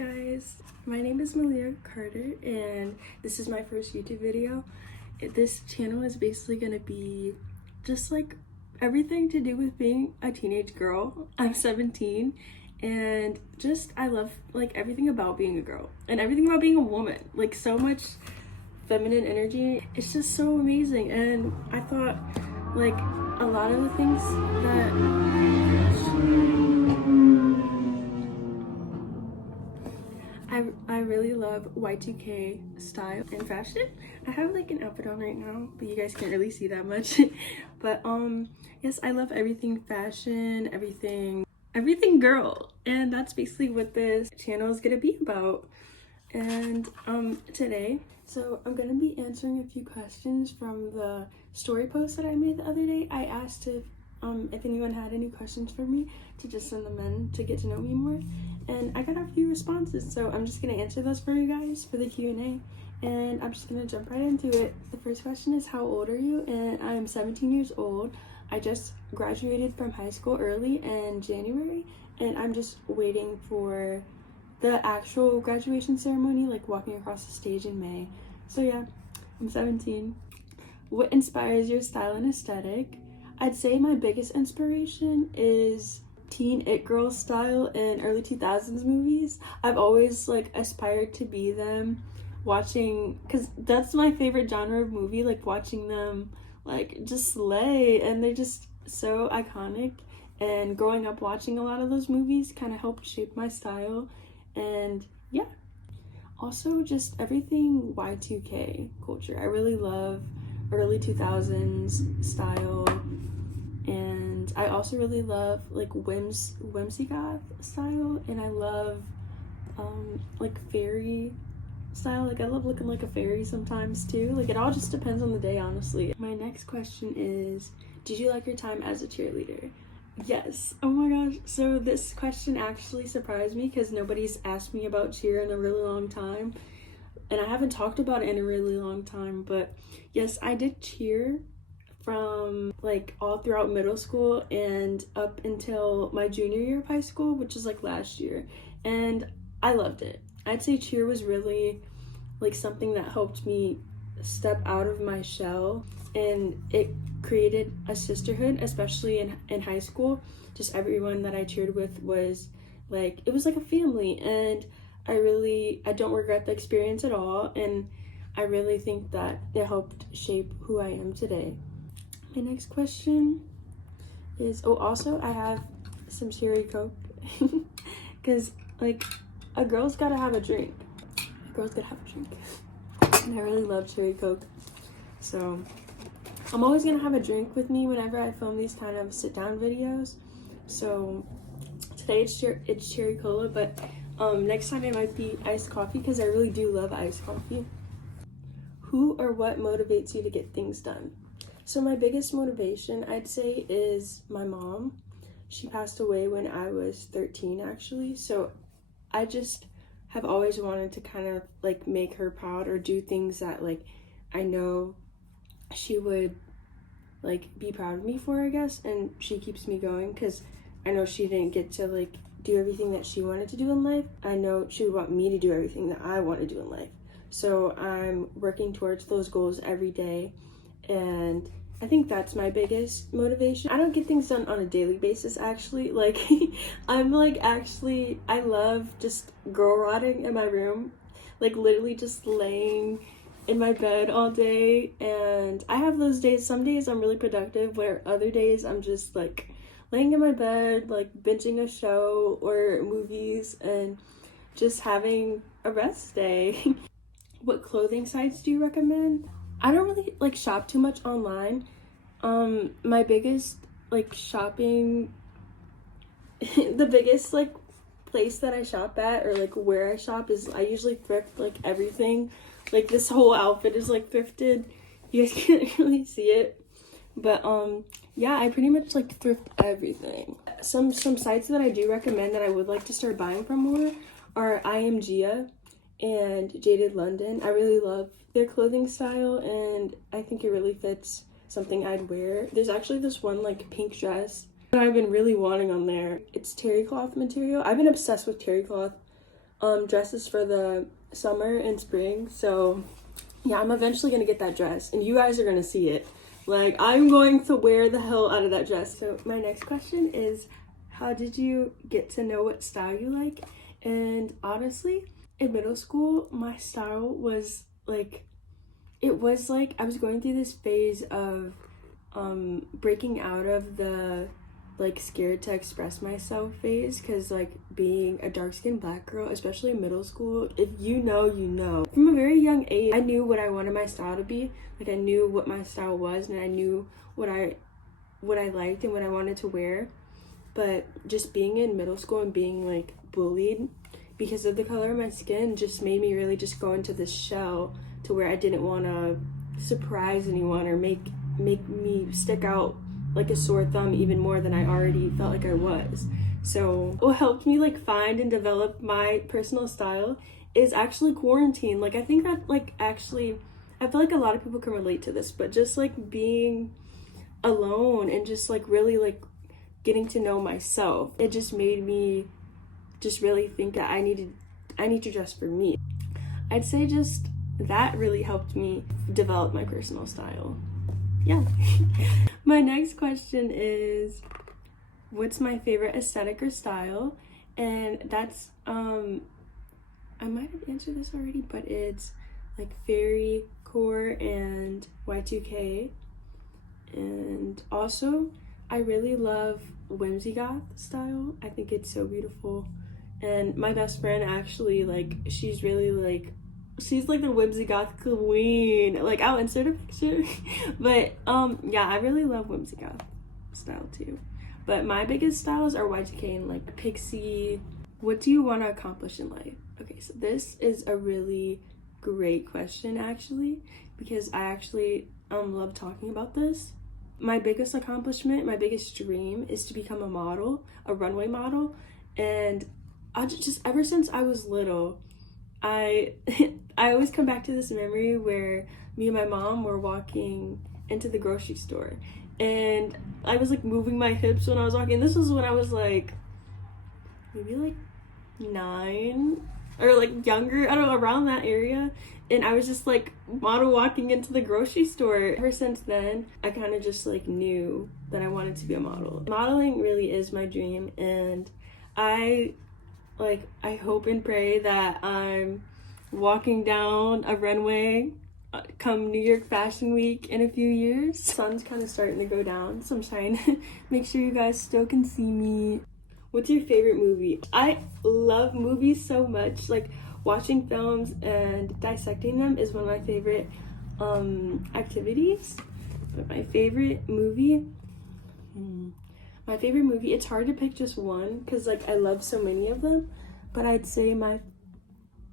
guys, my name is Malia Carter and this is my first YouTube video. This channel is basically going to be just like everything to do with being a teenage girl. I'm 17 and just I love like everything about being a girl and everything about being a woman. Like so much feminine energy. It's just so amazing, and I thought like a lot of the things that I really love Y2K style and fashion. I have like an outfit on right now, but you guys can't really see that much. But yes, I love everything fashion, everything girl, and that's basically what this channel is gonna be about. And today, so I'm gonna be answering a few questions from the story post that I made the other day. I asked if anyone had any questions for me to just send them in to get to know me more, and I got a few responses, so I'm just gonna answer those for you guys for the Q&A, and I'm just gonna jump right into it. The first question is, how old are you? And I'm 17 years old. I just graduated from high school early in January, and I'm just waiting for the actual graduation ceremony, like walking across the stage in May. So yeah, I'm 17. What inspires your style and aesthetic? I'd say my biggest inspiration is teen it girl style in early 2000s movies. I've always like aspired to be them, watching, because that's my favorite genre of movie, like watching them like just slay, and they're just so iconic. And growing up watching a lot of those movies kind of helped shape my style. And yeah, also just everything Y2K culture. I really love early 2000s style, and I also really love like whimsy goth style, and I love like fairy style. Like I love looking like a fairy sometimes too. Like it all just depends on the day, honestly. My next question is, did you like your time as a cheerleader? Yes. Oh my gosh. So this question actually surprised me because nobody's asked me about cheer in a really long time, and I haven't talked about it in a really long time. But yes, I did cheer from like all throughout middle school and up until my junior year of high school, which is like last year, and I loved it. I'd say cheer was really like something that helped me step out of my shell, and it created a sisterhood, especially in high school. Just everyone that I cheered with was like, it was like a family, and I don't regret the experience at all, and I really think that it helped shape who I am today. My next question is, oh, also I have some cherry coke because like a girl's gotta have a drink. And I really love cherry coke, so I'm always gonna have a drink with me whenever I film these kind of sit down videos. So today it's cherry cola, but next time it might be iced coffee because I really do love iced coffee. Who or what motivates you to get things done? So my biggest motivation, I'd say, is my mom. She passed away when I was 13 actually, so I just have always wanted to kind of like make her proud or do things that like I know she would like be proud of me for, I guess. And she keeps me going because I know she didn't get to like do everything that she wanted to do in life. I know she would want me to do everything that I want to do in life, so I'm working towards those goals every day, and I think that's my biggest motivation. I don't get things done on a daily basis actually. Like I'm like actually I love just girl rotting in my room, like literally just laying in my bed all day. And I have those days. Some days I'm really productive, where other days I'm just like laying in my bed, like binging a show or movies and just having a rest day. What clothing sites do you recommend? I don't really like shop too much online. My biggest like shopping the biggest like place that I shop at, or like where I shop, is I usually thrift like everything. Like this whole outfit is like thrifted. You guys can't really see it, but yeah, I pretty much like thrift everything. Some sites that I do recommend that I would like to start buying from more are IMGA and Jaded London. I really love their clothing style, and I think it really fits something I'd wear. There's actually this one like pink dress that I've been really wanting on there. It's terry cloth material. I've been obsessed with terry cloth dresses for the summer and spring. So yeah, I'm eventually gonna get that dress and you guys are gonna see it. Like, I'm going to wear the hell out of that dress. So my next question is, how did you get to know what style you like? And honestly, in middle school, my style was like, it was like I was going through this phase of breaking out of the like scared to express myself phase, because like being a dark-skinned black girl, especially in middle school, if you know, you know. From a very young age, I knew what I wanted my style to be. Like, I knew what my style was, and I knew what I liked and what I wanted to wear. But just being in middle school and being like bullied because of the color of my skin just made me really just go into this shell to where I didn't want to surprise anyone or make me stick out like a sore thumb even more than I already felt like I was. So what helped me like find and develop my personal style is actually quarantine. Like, I think that like actually I feel like a lot of people can relate to this, but just like being alone and just like really like getting to know myself, it just made me just really think that I need to dress for me. I'd say just that really helped me develop my personal style. Yeah. My next question is, what's my favorite aesthetic or style? And that's I might have answered this already, but it's like fairy core and Y2K. And also I really love whimsy goth style. I think it's so beautiful. And my best friend actually, like, she's really like, she's like the whimsy goth queen. Like, I'll insert a picture. But yeah, I really love whimsy goth style too. But my biggest styles are Y2K and like pixie. What do you want to accomplish in life? Okay, so this is a really great question actually, because I actually love talking about this. My biggest accomplishment, my biggest dream is to become a model, a runway model. And I just ever since I was little, I always come back to this memory where me and my mom were walking into the grocery store, and I was like moving my hips when I was walking. This was when I was like maybe like 9 or like younger, I don't know, around that area. And I was just like model walking into the grocery store. Ever since then, I kind of just like knew that I wanted to be a model. Modeling really is my dream, and I hope and pray that I'm walking down a runway come New York Fashion Week in a few years. The sun's kind of starting to go down, so I'm trying to make sure you guys still can see me. What's your favorite movie? I love movies so much. Like, watching films and dissecting them is one of my favorite activities. But my favorite movie, it's hard to pick just one because like I love so many of them, but I'd say my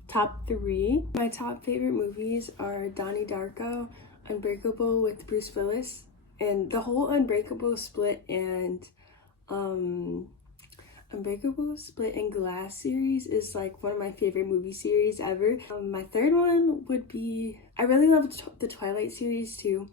top 3. My top favorite movies are Donnie Darko, Unbreakable with Bruce Willis, and the whole Unbreakable, Split, and Glass series is like one of my favorite movie series ever. My third one would be, I really love the Twilight series too,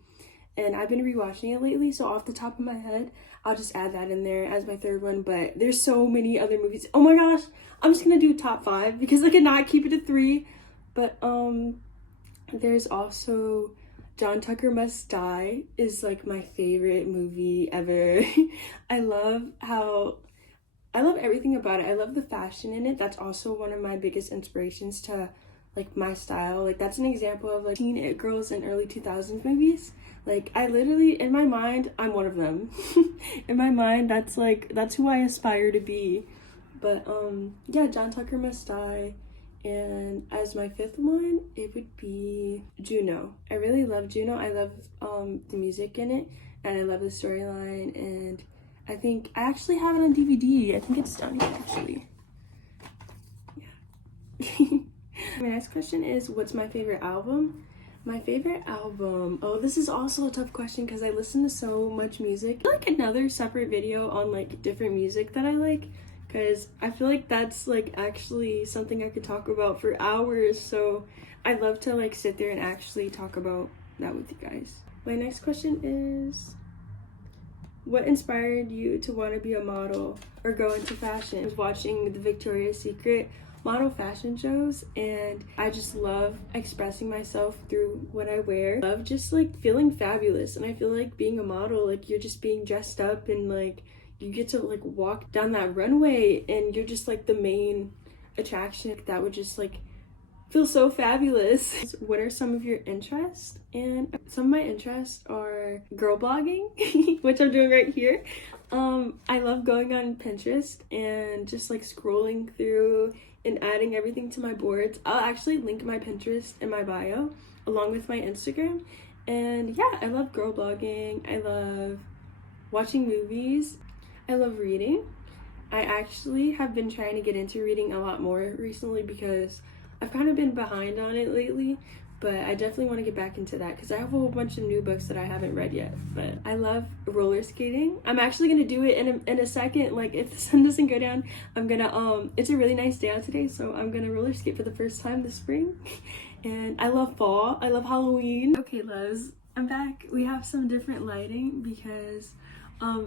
and I've been rewatching it lately, so off the top of my head I'll just add that in there as my third one. But there's so many other movies. Oh my gosh, I'm just gonna do top 5 because I cannot keep it to 3. But there's also John Tucker Must Die is like my favorite movie ever. I love everything about it. I love the fashion in it. That's also one of my biggest inspirations to like my style. Like, that's an example of like teen it girls in early 2000s movies. Like, I literally, in my mind, I'm one of them. In my mind, that's who I aspire to be. But yeah, John Tucker Must Die. And as my 5th one, it would be Juno. I really love Juno. I love the music in it, and I love the storyline, and I think I actually have it on DVD. I think it's done here actually. Yeah. My next question is, what's my favorite album? My favorite album, oh, this is also a tough question because I listen to so much music. I like another separate video on like different music that I like, because I feel like that's like actually something I could talk about for hours. So I'd love to like sit there and actually talk about that with you guys. My next question is, what inspired you to want to be a model or go into fashion? I was watching the Victoria's Secret model fashion shows, and I just love expressing myself through what I wear. I love just like feeling fabulous, and I feel like being a model, like you're just being dressed up and like you get to like walk down that runway and you're just like the main attraction. That would just like feel so fabulous. What are some of your interests? And some of my interests are girl blogging, which I'm doing right here. I love going on Pinterest and just like scrolling through and adding everything to my boards. I'll actually link my Pinterest in my bio along with my Instagram. And yeah, I love girl blogging. I love watching movies. I love reading. I actually have been trying to get into reading a lot more recently because I've kind of been behind on it lately, but I definitely want to get back into that because I have a whole bunch of new books that I haven't read yet. But I love roller skating. I'm actually gonna do it in a second. Like if the sun doesn't go down, I'm gonna it's a really nice day out today, so I'm gonna roller skate for the first time this spring. And I love fall. I love Halloween. Okay, loves, I'm back. We have some different lighting because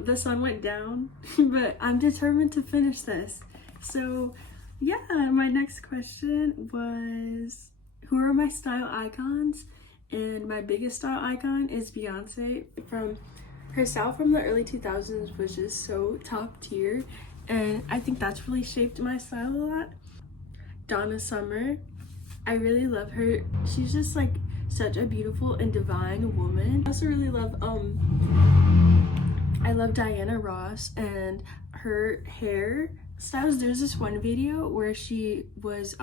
the sun went down, but I'm determined to finish this. So yeah, my next question was, who are my style icons? And my biggest style icon is Beyonce. From her style from the early 2000s was just so top tier, and I think that's really shaped my style a lot. Donna Summer, I really love her. She's just like such a beautiful and divine woman. I also really love I love Diana Ross and her hair styles. There's this one video where she was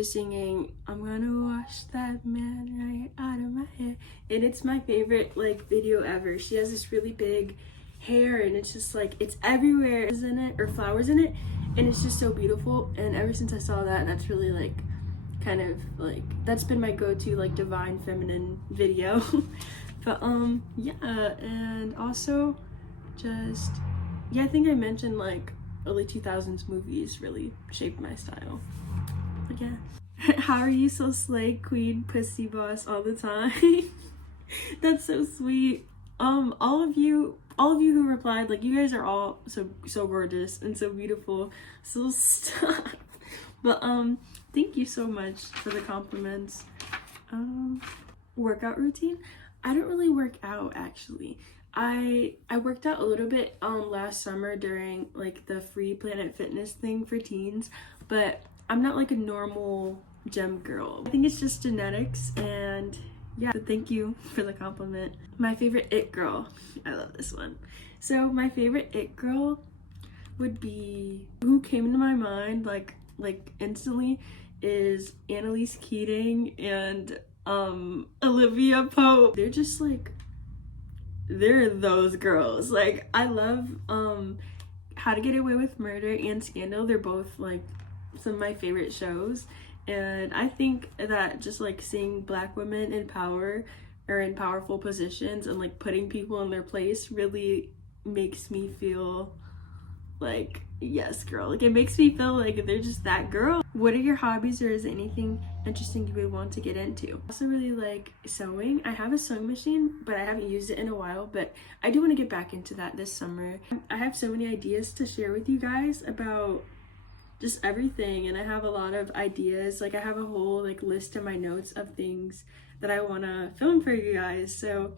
singing "I'm gonna wash that man right out of my hair," and it's my favorite like video ever. She has this really big hair and it's just like it's everywhere, isn't it, or flowers in it, and it's just so beautiful. And ever since I saw that, that's really like kind of like that's been my go-to like divine feminine video. But yeah, and also just yeah, I think I mentioned like early 2000s movies really shaped my style. But yeah. How are you so slay, queen, pussy boss all the time? That's so sweet. All of you who replied, like you guys are all so gorgeous and so beautiful. So stop. But thank you so much for the compliments. Workout routine. I don't really work out actually. I worked out a little bit last summer during like the free Planet Fitness thing for teens, but I'm not like a normal gym girl. I think it's just genetics, and yeah, thank you for the compliment. My favorite it girl. I love this one. So my favorite it girl would be, who came into my mind like instantly, is Annalise Keating and Olivia Pope. They're just like, they're those girls. Like I love How to Get Away with Murder and Scandal. They're both like some of my favorite shows, and I think that just like seeing Black women in power or in powerful positions and like putting people in their place really makes me feel like, yes girl, like it makes me feel like they're just that girl. What are your hobbies, or is there anything interesting you would want to get into? I also really like sewing. I have a sewing machine, but I haven't used it in a while, but I do want to get back into that this summer. I have so many ideas to share with you guys about just everything, and I have a lot of ideas. Like I have a whole like list in my notes of things that I want to film for you guys. So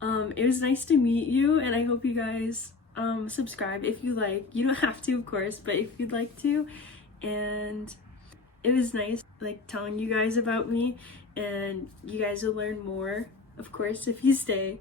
it was nice to meet you, and I hope you guys subscribe if you like. You don't have to, of course, but if you'd like to. And it was nice like telling you guys about me, and you guys will learn more, of course, if you stay.